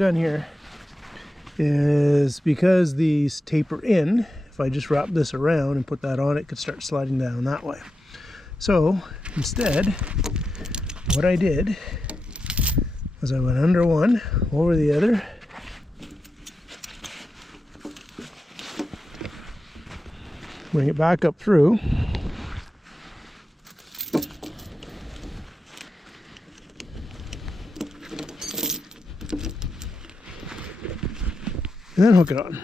done here is, because these taper in, if I just wrap this around and put that on, it could start sliding down that way. So instead, what I did was I went under one, over the other, bring it back up through, and then hook it on.